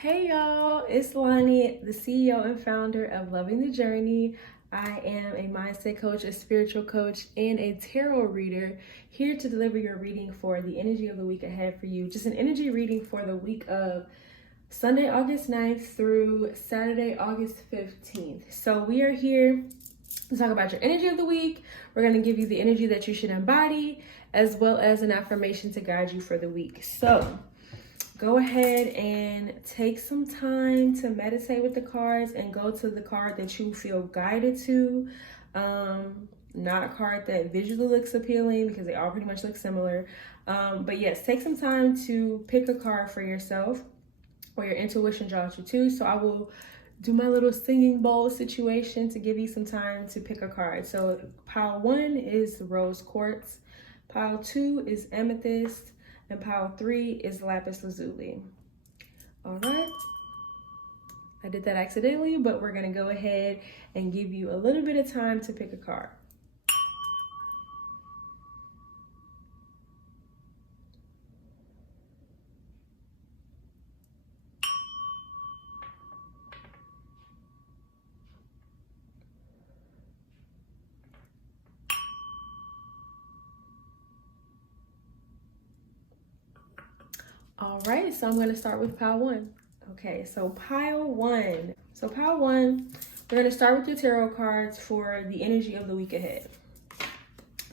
Hey y'all, it's Lonnie, the CEO and founder of Loving the Journey. I am a mindset coach, a spiritual coach, and a tarot reader here to deliver your reading for the energy of the week ahead for you. Just an energy reading for the week of Sunday, August 9th through Saturday, August 15th. So we are here to talk about your energy of the week. We're going to give you the energy that you should embody, as well as an affirmation to guide you for the week. So go ahead and take some time to meditate with the cards and go to the card that you feel guided to. Not a card that visually looks appealing because they all pretty much look similar. But yes, take some time to pick a card for yourself or your intuition draws you to. So I will do my little singing bowl situation to give you some time to pick a card. So pile 1 is rose quartz, pile 2 is amethyst, and pile 3 is lapis lazuli. All right. I did that accidentally, but we're gonna go ahead and give you a little bit of time to pick a card. All right, so I'm going to start with pile 1. Okay, so pile 1. We're going to start with your tarot cards for the energy of the week ahead.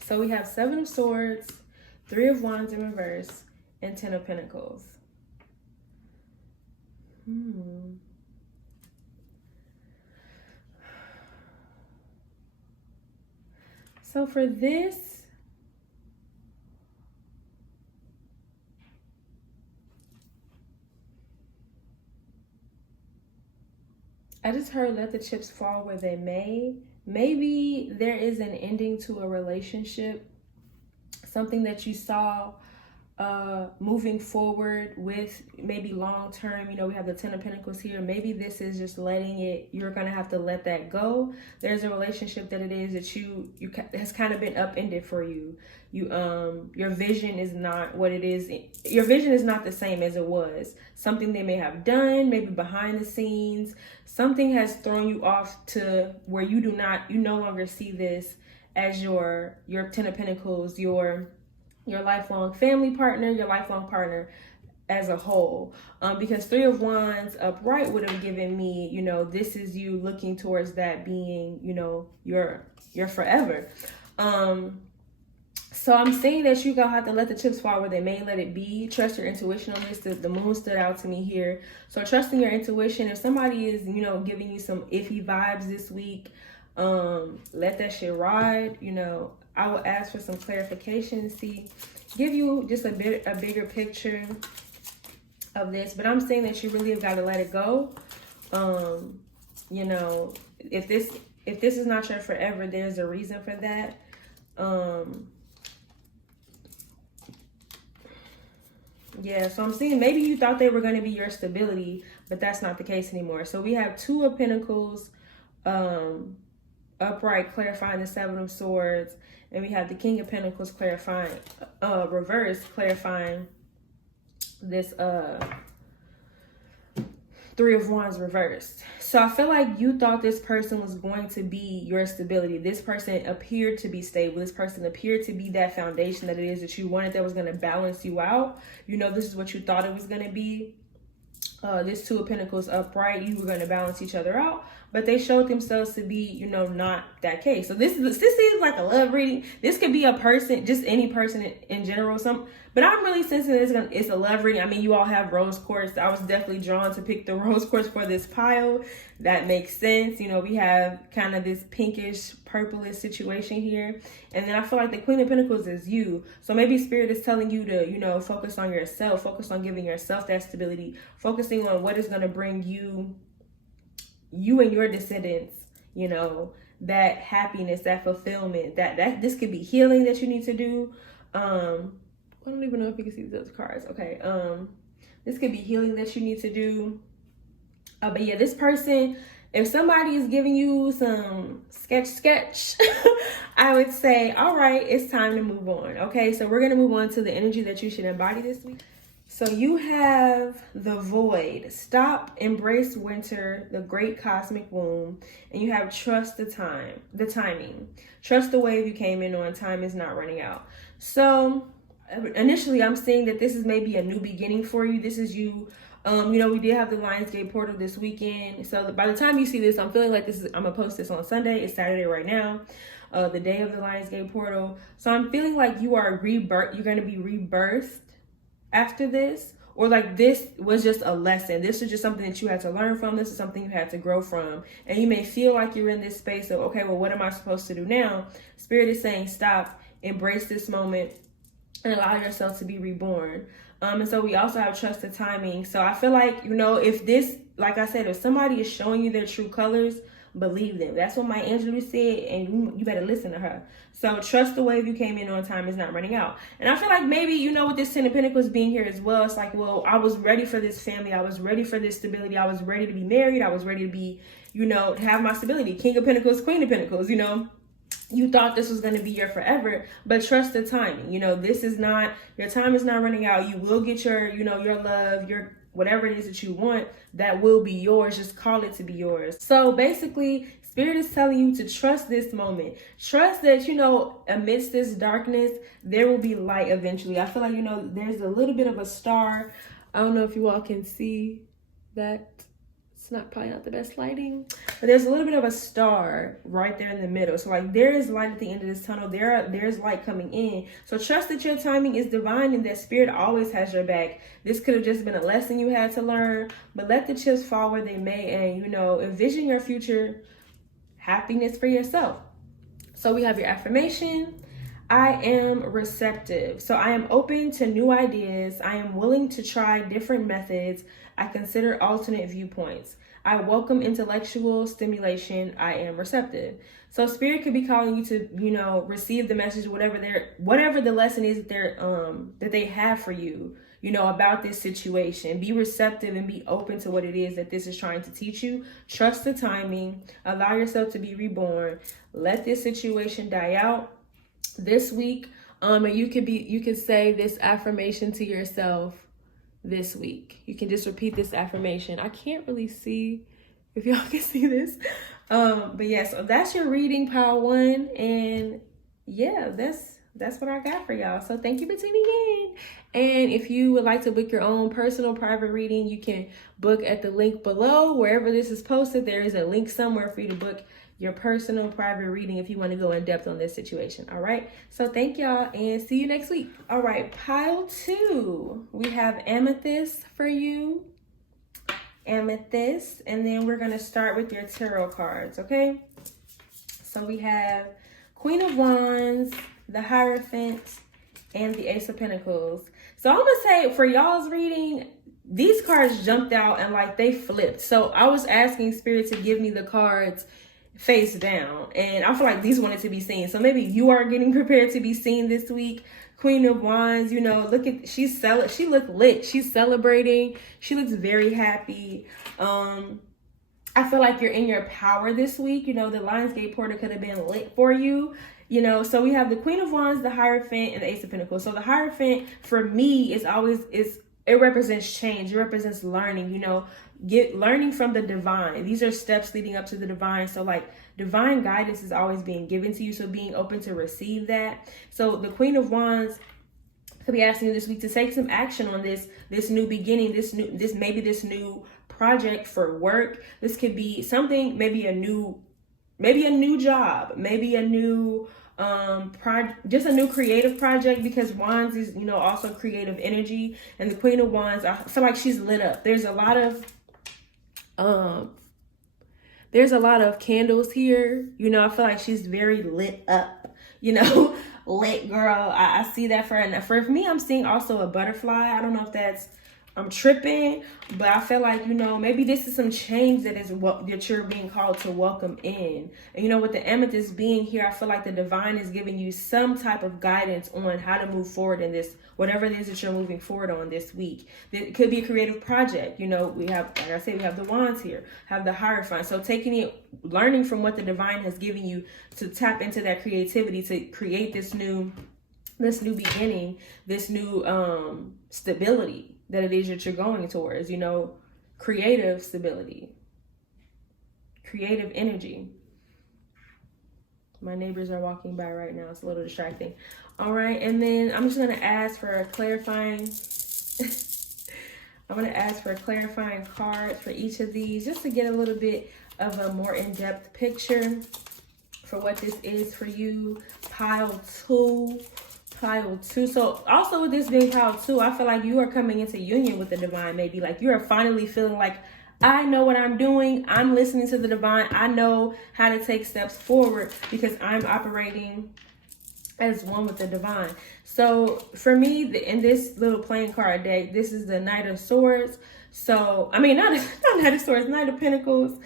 So we have 7 of Swords, 3 of Wands in reverse, and 10 of Pentacles. So for this, I just heard let the chips fall where they may. Maybe there is an ending to a relationship, something that you saw moving forward with, maybe long term. You know, we have the 10 of Pentacles here. Maybe this is just letting it, you're going to have to let that go. There's a relationship that it is that you has kind of been upended for you. Your vision is not what it is. Your vision is not the same as it was. Something they may have done, maybe behind the scenes, something has thrown you off to where you no longer see this as your 10 of Pentacles, your lifelong family partner, your lifelong partner as a whole. Because 3 of Wands upright would have given me, this is you looking towards that being, your forever. So I'm saying that you're going to have to let the chips fall where they may, let it be. Trust your intuition on this. The moon stood out to me here. So trusting your intuition. If somebody is, giving you some iffy vibes this week, let that shit ride. I will ask for some clarification, give you just a bigger picture of this. But I'm saying that you really have got to let it go. If this is not your forever, there's a reason for that. Yeah, so I'm seeing maybe you thought they were going to be your stability, but that's not the case anymore. So we have 2 of Pentacles, upright, clarifying the 7 of Swords, and we have the King of Pentacles clarifying, reverse, clarifying this 3 of Wands reversed. So I feel like you thought this person was going to be your stability. This person appeared to be stable. This person appeared to be that foundation that it is that you wanted, that was going to balance you out. This is what you thought it was going to be. This 2 of Pentacles upright, you were going to balance each other out, but they showed themselves to be, not that case. So this seems like a love reading. This could be a person, just any person in general. But I'm really sensing it's a love reading. I mean, you all have rose quartz. I was definitely drawn to pick the rose quartz for this pile. That makes sense. We have kind of this pinkish, purplish situation here. And then I feel like the Queen of Pentacles is you. So maybe Spirit is telling you to, focus on yourself, focus on giving yourself that stability, focusing on what is going to bring you and your descendants, that happiness, that fulfillment, that this could be healing that you need to do. I don't even know if you can see those cards. Okay. This could be healing that you need to do. But yeah, this person, if somebody is giving you some sketch, I would say, all right, it's time to move on. Okay. So we're going to move on to the energy that you should embody this week. So you have the void. Stop, embrace winter, the great cosmic womb, and you have trust the timing. Trust the wave you came in on. Time is not running out. So initially, I'm seeing that this is maybe a new beginning for you. This is you. We did have the Lionsgate portal this weekend. So by the time you see this, I'm feeling like I'm gonna post this on Sunday. It's Saturday right now, the day of the Lionsgate portal. So I'm feeling like you are rebirth. You're gonna be rebirthed after this, or like this was just a lesson. This is just something that you had to learn from. This is something you had to grow from. And you may feel like you're in this space of, okay, well, what am I supposed to do now? Spirit is saying, stop, embrace this moment, and allow yourself to be reborn. And so we also have trust the timing. So I feel like, if this, like I said, if somebody is showing you their true colors, believe them. That's what Maya Angelou said, and you better listen to her. So trust the wave you came in on. Time is not running out. And I feel like maybe, with this Ten of Pentacles being here as well, it's like, well, I was ready for this family. I was ready for this stability. I was ready to be married. I was ready to be, to have my stability. King of Pentacles, Queen of Pentacles, You thought this was going to be your forever, but trust the timing. This is not, your time is not running out. You will get your, your love, your whatever it is that you want, that will be yours. Just call it to be yours. So basically, Spirit is telling you to trust this moment. Trust that, amidst this darkness, there will be light eventually. I feel like, there's a little bit of a star. I don't know if you all can see that. It's probably not the best lighting, but there's a little bit of a star right there in the middle. So like there is light at the end of this tunnel. There's light coming in. So trust that your timing is divine and that Spirit always has your back. This could have just been a lesson you had to learn, but let the chips fall where they may, and envision your future happiness for yourself. So we have your affirmation. I am receptive. So I am open to new ideas. I am willing to try different methods. I consider alternate viewpoints. I welcome intellectual stimulation. I am receptive. So Spirit could be calling you to, receive the message, whatever the lesson is that they have for you, about this situation. Be receptive and be open to what it is that this is trying to teach you. Trust the timing. Allow yourself to be reborn. Let this situation die out this week. And you could say this affirmation to yourself this week. You can just repeat this affirmation. I can't really see if y'all can see this. But yeah, so that's your reading, Pile 1. And yeah, that's what I got for y'all. So thank you for tuning in. And if you would like to book your own personal private reading, you can book at the link below. Wherever this is posted, there is a link somewhere for you to book your personal private reading if you want to go in depth on this situation. All right. So thank y'all and see you next week. All right. Pile 2. We have Amethyst for you. Amethyst. And then we're going to start with your tarot cards. Okay. So we have Queen of Wands, the Hierophant, and the Ace of Pentacles. So I'm going to say for y'all's reading, these cards jumped out and like they flipped. So I was asking Spirit to give me the cards face down, and I feel like these wanted to be seen. So maybe you are getting prepared to be seen this week. Queen of Wands, look at, she looked lit. She's celebrating. She looks very happy. I feel like you're in your power this week. The Lionsgate portal could have been lit for you. So we have the Queen of Wands, the Hierophant, and the Ace of Pentacles. So the Hierophant for me it represents change. It represents learning, learning from the divine. These are steps leading up to the divine. So like divine guidance is always being given to you. So being open to receive that. So the Queen of Wands could be asking you this week to take some action on this new beginning, this new project for work. This could be something, maybe a new job, maybe a new just a new creative project, because Wands is also creative energy. And the Queen of Wands, I feel like she's lit up. There's a lot of candles here. I feel like she's very lit up, lit girl. I see that for me. I'm seeing also a butterfly. I don't know if I'm tripping, but I feel like, maybe this is some change that you're being called to welcome in. And, with the amethyst being here, I feel like the divine is giving you some type of guidance on how to move forward in this, whatever it is that you're moving forward on this week. It could be a creative project. We have, like I said, we have the wands here, have the Hierophant. So learning from what the divine has given you to tap into that creativity to create this new beginning, this new stability. that it is that you're going towards, you know, creative stability, creative energy. My neighbors are walking by right now. It's a little distracting. All right, and then I'm just going to ask for a clarifying I'm going to ask for a clarifying card for each of these, just to get a little bit of a more in-depth picture for what this is for you. Pile two. So also with this being pile 2, I feel like you are coming into union with the divine. Maybe like you are finally feeling like, I know what I'm doing. I'm listening to the divine. I know how to take steps forward because I'm operating as one with the divine. So for me, in this little playing card deck, this is the Knight of Swords. So, I mean, not Knight of Swords, Knight of Pentacles.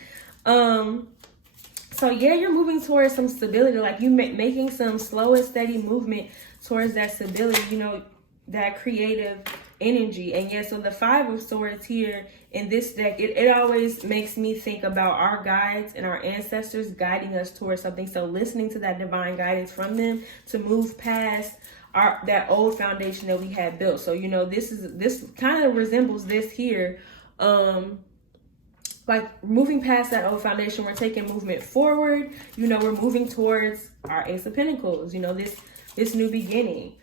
So yeah, you're moving towards some stability, like you making some slow and steady movement towards that stability, you know, that creative energy. And yeah, so the 5 of Swords here in this deck, it always makes me think about our guides and our ancestors guiding us towards something. So listening to that divine guidance from them to move past that old foundation that we had built. So, you know, this kind of resembles this here. Like moving past that old foundation, we're taking movement forward. You know, we're moving towards our Ace of Pentacles, you know, this new beginning.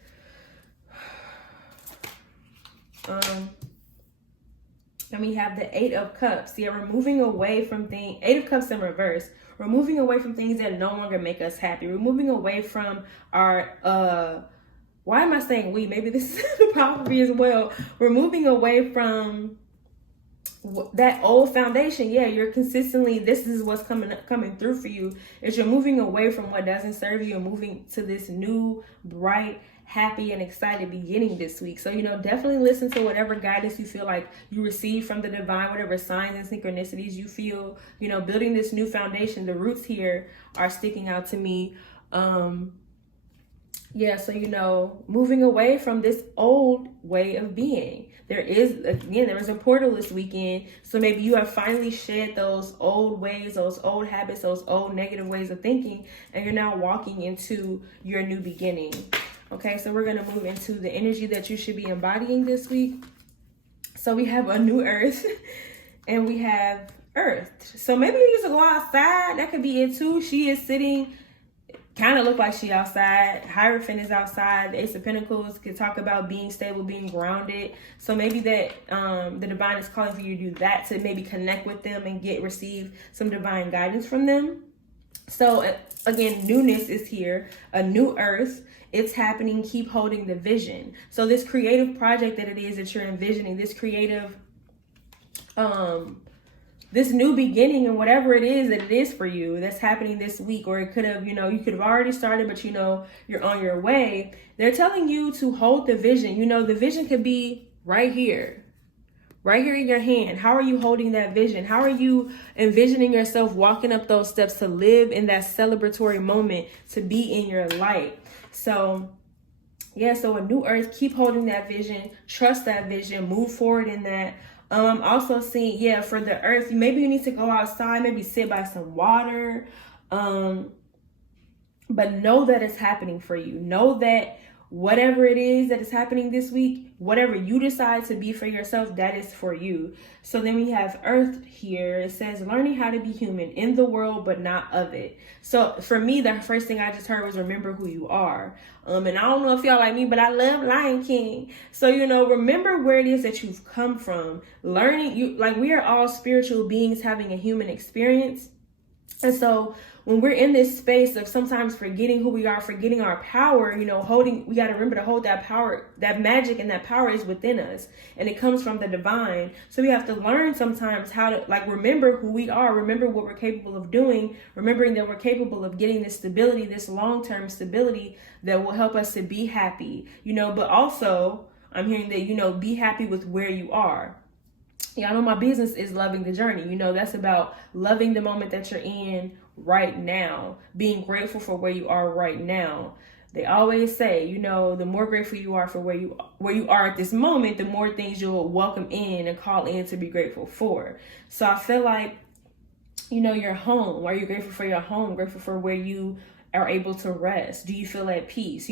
And we have the 8 of Cups. Yeah, we're moving away from things. 8 of Cups in reverse. We're moving away from things that no longer make us happy. We're moving away from our, why am I saying we? Maybe this is the property as well. We're moving away from that old foundation. Yeah, you're consistently, this is what's coming through for you, is you're moving away from what doesn't serve you and moving to this new, bright, happy and excited beginning this week. So, you know, definitely listen to whatever guidance you feel like you receive from the divine, whatever signs and synchronicities you feel, you know, building this new foundation. The roots here are sticking out to me. Yeah, so, you know, moving away from this old way of being. There is a portal this weekend. So maybe you have finally shed those old ways, those old habits, those old negative ways of thinking, and you're now walking into your new beginning. Okay, so we're going to move into the energy that you should be embodying this week. So we have a new earth and we have earth. So maybe you need to go outside. That could be it too. She is sitting, kind of look like she outside. Hierophant is outside. The Ace of Pentacles could talk about being stable, being grounded. So maybe that the divine is calling for you to do that, to maybe connect with them and receive some divine guidance from them. So again, newness is here, a new earth. It's happening. Keep holding the vision. So this creative project that it is that you're envisioning, this creative, this new beginning and whatever it is that it is for you that's happening this week, or it could have, you know, you could have already started, but you know, you're on your way. They're telling you to hold the vision. You know, the vision could be right here in your hand. How are you holding that vision? How are you envisioning yourself walking up those steps to live in that celebratory moment, to be in your light? So yeah, so a new earth, keep holding that vision, trust that vision, move forward in that. Also seeing, yeah, for the earth, maybe you need to go outside, maybe sit by some water, but know that it's happening for you. Know that whatever it is that is happening this week, whatever you decide to be for yourself, that is for you. So then we have earth here. It says learning how to be human in the world, but not of it. So for me, the first thing I just heard was remember who you are. And I don't know if y'all like me, but I love Lion King. So, you know, remember where it is that you've come from. Learning, like, we are all spiritual beings having a human experience. And so when we're in this space of sometimes forgetting who we are, forgetting our power, you know, we got to remember to hold that power, that magic and that power is within us, and it comes from the divine. So we have to learn sometimes how to, like, remember who we are, remember what we're capable of doing, remembering that we're capable of getting this stability, this long-term stability that will help us to be happy, you know, but also I'm hearing that, you know, be happy with where you are. Yeah, I know my business is loving the journey. You know, that's about loving the moment that you're in right now, being grateful for where you are right now. They always say, you know, the more grateful you are for where you are at this moment, the more things you'll welcome in and call in to be grateful for. So I feel like, you know, your home, are you grateful for your home, grateful for where you are able to rest? Do you feel at peace?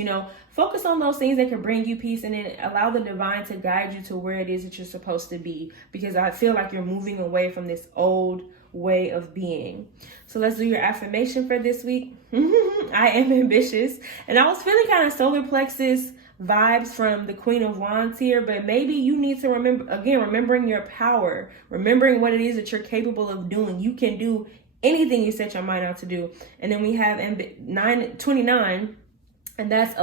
Focus on those things that can bring you peace, and then allow the divine to guide you to where it is that you're supposed to be, because I feel like you're moving away from this old way of being. So let's do your affirmation for this week. I am ambitious. And I was feeling kind of solar plexus vibes from the Queen of Wands here, but maybe you need to remembering your power, remembering what it is that you're capable of doing. You can do anything you set your mind out to do. And then we have 29, and that's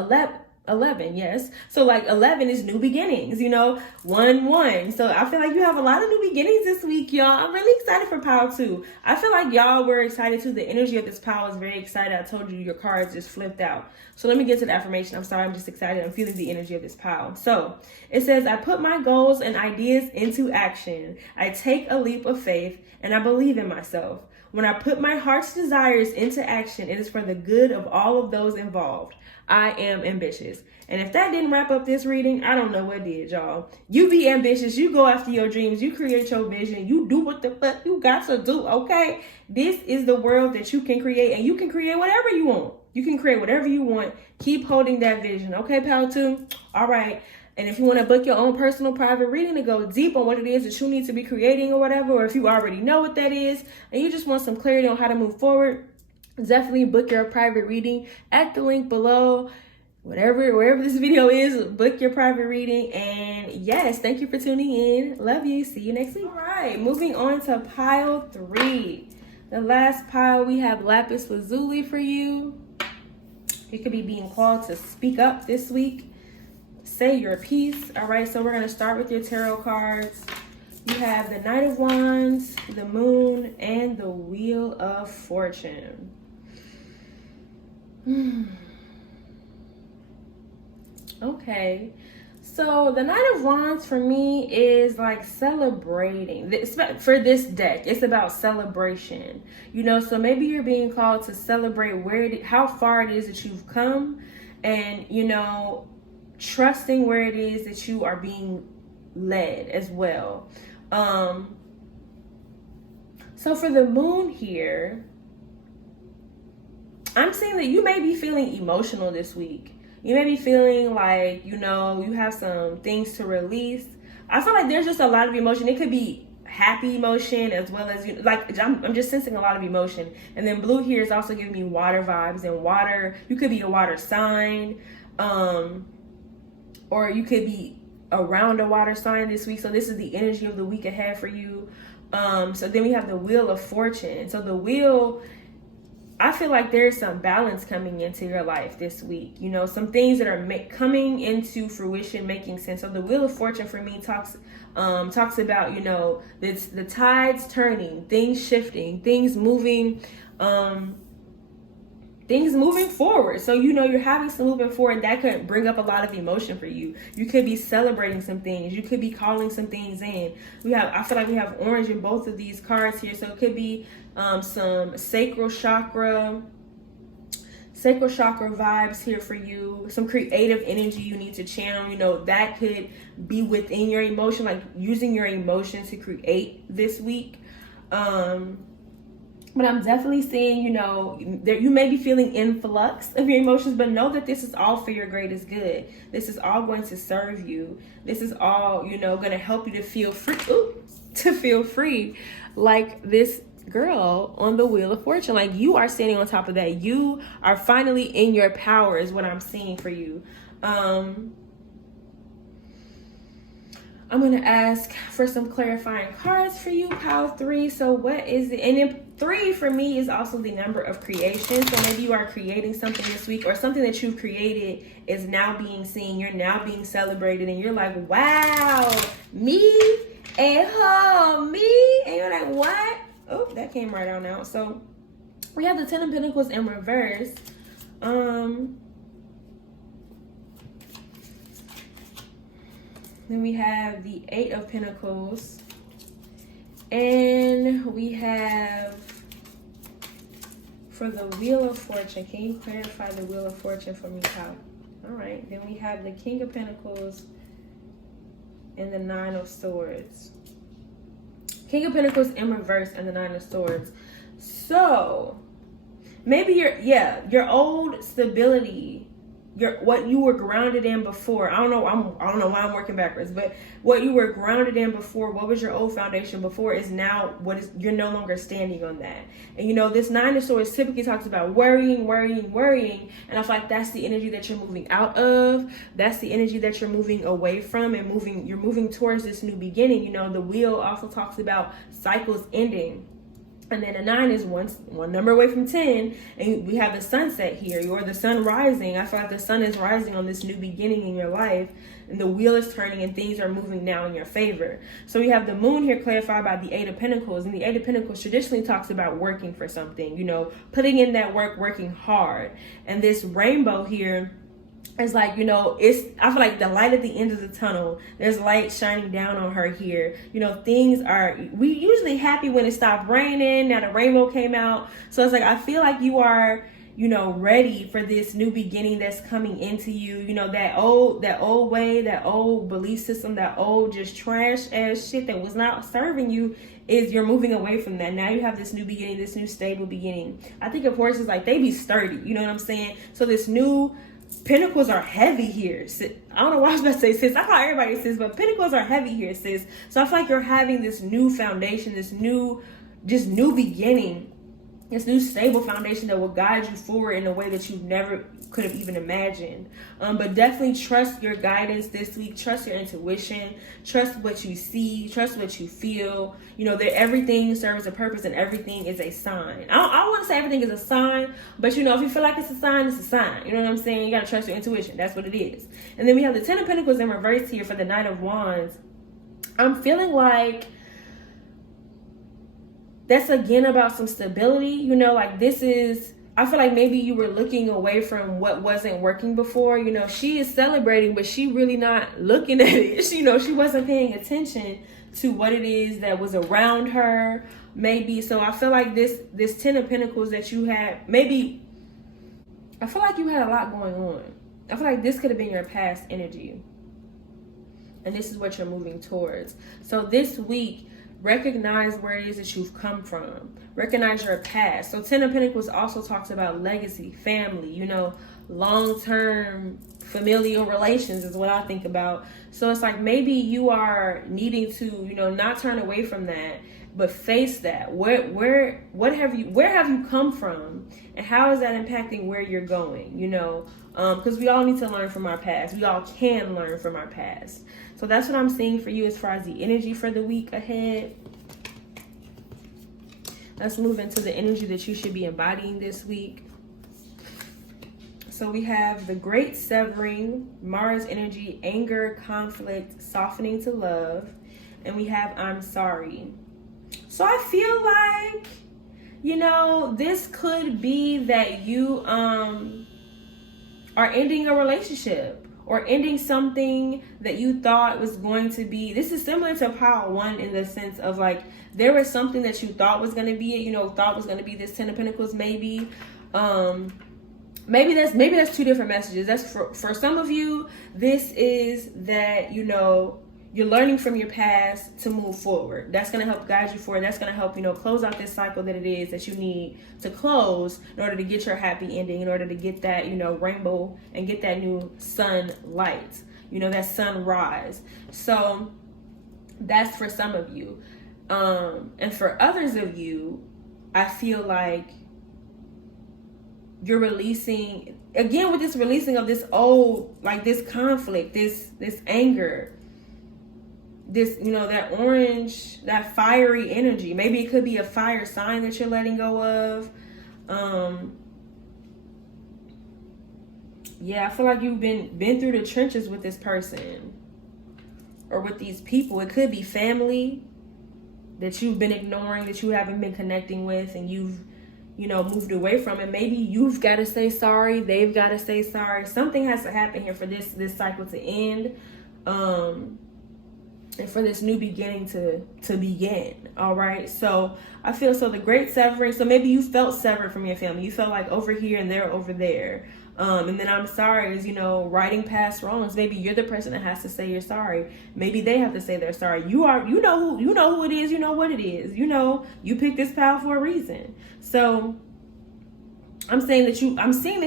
11, yes. So like 11 is new beginnings, 1. So I feel like you have a lot of new beginnings this week, y'all. I'm really excited for Pile 2. I feel like y'all were excited too. The energy of this pile is very excited. I told you your cards just flipped out. So let me get to the affirmation. I'm sorry, I'm just excited. I'm feeling the energy of this pile. So it says, I put my goals and ideas into action. I take a leap of faith and I believe in myself. When I put my heart's desires into action, it is for the good of all of those involved. I am ambitious. And if that didn't wrap up this reading, I don't know what did, y'all. You be ambitious. You go after your dreams. You create your vision. You do what the fuck you got to do, okay? This is the world that you can create, and you can create whatever you want. You can create whatever you want. Keep holding that vision, okay, Pal 2? All right. And if you want to book your own personal private reading to go deep on what it is that you need to be creating or whatever, or if you already know what that is and you just want some clarity on how to move forward, definitely book your private reading at the link below. Wherever this video is, book your private reading. And yes, thank you for tuning in. Love you. See you next week. All right, moving on to pile 3. The last pile, we have lapis lazuli for you. You could be being called to speak up this week. Say your piece. All right, so we're going to start with your tarot cards. You have the Knight of Wands, the Moon, and the Wheel of Fortune. Okay, so the Knight of Wands for me is like celebrating. For this deck, it's about celebration. So maybe you're being called to celebrate how far it is that you've come, and trusting where it is that you are being led as well. So for the Moon here, I'm seeing that you may be feeling emotional this week. You may be feeling like, you have some things to release. I feel like there's just a lot of emotion. It could be happy emotion as well as, I'm just sensing a lot of emotion. And then blue here is also giving me water vibes, and water, you could be a water sign, or you could be around a water sign this week. So this is the energy of the week ahead for you. So then we have the Wheel of Fortune. So the wheel, I feel like there's some balance coming into your life this week. Some things that are coming into fruition, making sense. So the Wheel of Fortune for me talks about, the tides turning, things shifting, things moving forward. So, you're having some moving forward, and that could bring up a lot of emotion for you. You could be celebrating some things. You could be calling some things in. I feel like we have orange in both of these cards here. So it could be some sacral chakra vibes here for you. Some creative energy you need to channel. That could be within your emotion, like using your emotion to create this week. But I'm definitely seeing, you may be feeling influx of your emotions, but know that this is all for your greatest good. This is all going to serve you. This is all, going to help you to feel free, like this girl on the Wheel of Fortune. Like, you are standing on top of that. You are finally in your power is what I'm seeing for you. I'm going to ask for some clarifying cards for you, pile 3. So what is it? And then 3 for me is also the number of creation. So maybe you are creating something this week, or something that you've created is now being seen. You're now being celebrated, and you're like, wow, me and her, me. And you're like, what? Oh, that came right on out. So we have the 10 of Pentacles in reverse. Then we have the 8 of Pentacles. And we have, for the Wheel of Fortune, can you clarify the Wheel of Fortune for me, Kyle? All right. Then we have the King of Pentacles and the 9 of Swords. King of Pentacles in reverse and the 9 of Swords. So maybe your old stability, what you were grounded in before. I don't know why I'm working backwards, but what you were grounded in before, what was your old foundation before, is now you're no longer standing on that. And this Nine of Swords typically talks about worrying, and I feel like that's the energy that you're moving out of. That's the energy that you're moving away from, and you're moving towards this new beginning. The wheel also talks about cycles ending. And then a 9 is one number away from 10. And we have the sunset here, or the sun rising. I feel like the sun is rising on this new beginning in your life. And the wheel is turning and things are moving now in your favor. So we have the moon here clarified by the 8 of Pentacles. And the 8 of Pentacles traditionally talks about working for something, putting in that work, working hard. And this rainbow here, it's like, I feel like the light at the end of the tunnel. There's light shining down on her here. We usually happy when it stopped raining. Now the rainbow came out. So it's like, I feel like you are, ready for this new beginning that's coming into you. That old way, that old belief system, that old just trash ass shit that was not serving you, you're moving away from that. Now you have this new beginning, this new stable beginning. I think of horses like they be sturdy. You know what I'm saying? So this new Pentacles are heavy here. I don't know why I was about to say sis. I call everybody sis, but Pentacles are heavy here, sis. So I feel like you're having this new foundation, this new beginning, this new stable foundation that will guide you forward in a way that you never could have even imagined. But definitely trust your guidance this week. Trust your intuition. Trust what you see. Trust what you feel. That everything serves a purpose and everything is a sign. I don't want to say everything is a sign, but if you feel like it's a sign, it's a sign. You know what I'm saying? You got to trust your intuition. That's what it is. And then we have the 10 of Pentacles in reverse here for the Knight of Wands. I'm feeling like that's again about some stability. I feel like maybe you were looking away from what wasn't working before. She is celebrating, but she really not looking at it. She wasn't paying attention to what it is that was around her, maybe. So I feel like this 10 of Pentacles that you had, maybe, I feel like you had a lot going on. I feel like this could have been your past energy. And this is what you're moving towards. So this week, recognize where it is that you've come from. Recognize your past. So 10 of Pentacles also talks about legacy, family, long-term familial relations is what I think about. So it's like maybe you are needing to, not turn away from that, but face that. Where have you come from, and how is that impacting where you're going? Because we all need to learn from our past. We all can learn from our past. So that's what I'm seeing for you as far as the energy for the week ahead. Let's move into the energy that you should be embodying this week. So we have the Great Severing, Mars energy, anger, conflict, softening to love. And we have I'm sorry. So I feel like, this could be that you are ending a relationship or ending something that you thought was going to be. This is similar to Pile 1 in the sense of like, there was something that you thought was going to be, thought was going to be this 10 of Pentacles, maybe. Maybe that's two different messages. That's for some of you, this is that, you're learning from your past to move forward. That's going to help guide you forward. That's going to help, close out this cycle that it is that you need to close in order to get your happy ending, in order to get that, rainbow and get that new sunlight, that sunrise. So that's for some of you. And for others of you, I feel like you're releasing, again, with this releasing of this old, like this conflict, this anger, this, that orange, that fiery energy. Maybe it could be a fire sign that you're letting go of. Yeah, I feel like you've been through the trenches with this person or with these people. It could be family that you've been ignoring, that you haven't been connecting with, and you've, moved away from it. Maybe you've got to say sorry. They've got to say sorry. Something has to happen here for this cycle to end. And for this new beginning to begin. All right. So I feel the Great Severing. So maybe you felt severed from your family. You felt like over here and they're over there. And then I'm sorry is, righting past wrongs. Maybe you're the person that has to say you're sorry. Maybe they have to say they're sorry. You know who it is. You know what it is. You picked this path for a reason. So I'm seeing that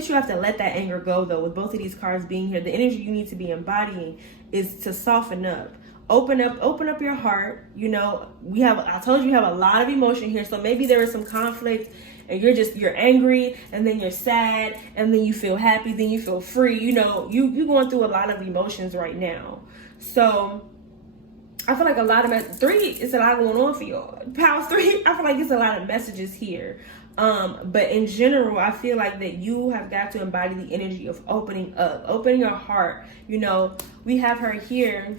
you have to let that anger go, though. With both of these cards being here, the energy you need to be embodying is to soften up. Open up your heart. You know, I told you have a lot of emotion here, so maybe there is some conflict and you're angry, and then you're sad, and then you feel happy, then you feel free. You know, you're going through a lot of emotions right now. So I feel like a lot of three is a lot going on for you. Power 3, I feel like it's a lot of messages here. But in general, I feel like that you have got to embody the energy of opening up, opening your heart. You know, we have her here.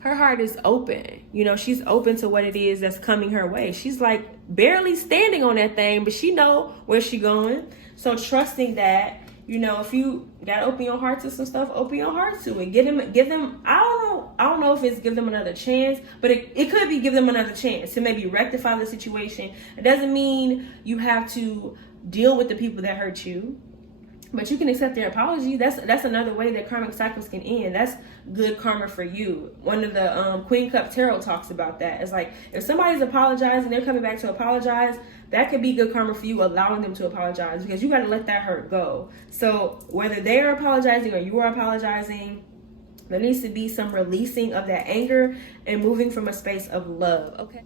Her heart is open. You know, she's open to what it is that's coming her way. She's like barely standing on that thing, but she know where she going. So trusting that, you know, if you gotta open your heart to some stuff, open your heart to it. Give them. I don't know if it's give them another chance, but it could be give them another chance to maybe rectify the situation. It doesn't mean you have to deal with the people that hurt you, but you can accept their apology. That's another way that karmic cycles can end. That's good karma for you. One of the Queen Cup Tarot talks about that. It's like if somebody's apologizing, they're coming back to apologize, that could be good karma for you, allowing them to apologize, because you got to let that hurt go. So whether they're apologizing or you are apologizing, there needs to be some releasing of that anger and moving from a space of love. Okay.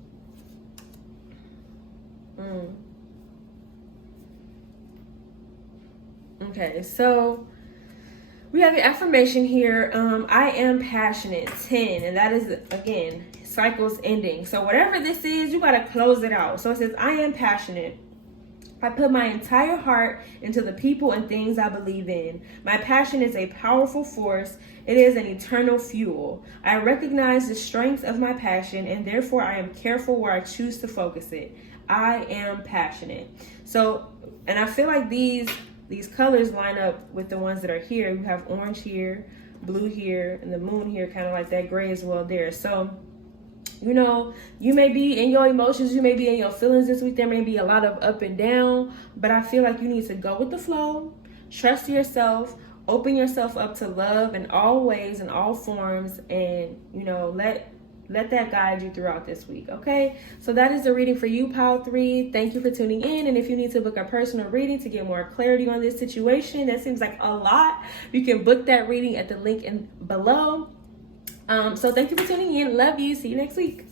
Okay, so we have the affirmation here. I am passionate, 10, and that is, again, cycles ending. So whatever this is, you got to close it out. So it says, I am passionate. I put my entire heart into the people and things I believe in. My passion is a powerful force. It is an eternal fuel. I recognize the strength of my passion, and therefore I am careful where I choose to focus it. I am passionate. So, and I feel like these colors line up with the ones that are here. You have orange here, blue here, and the moon here, kind of like that gray as well there. So, you know, you may be in your emotions, you may be in your feelings this week. There may be a lot of up and down, but I feel like you need to go with the flow, trust yourself, open yourself up to love in all ways, in all forms, and, you know, let that guide you throughout this week, okay? So that is the reading for you, Pile 3. Thank you for tuning in. And if you need to book a personal reading to get more clarity on this situation, that seems like a lot, you can book that reading at the link below. So thank you for tuning in. Love you. See you next week.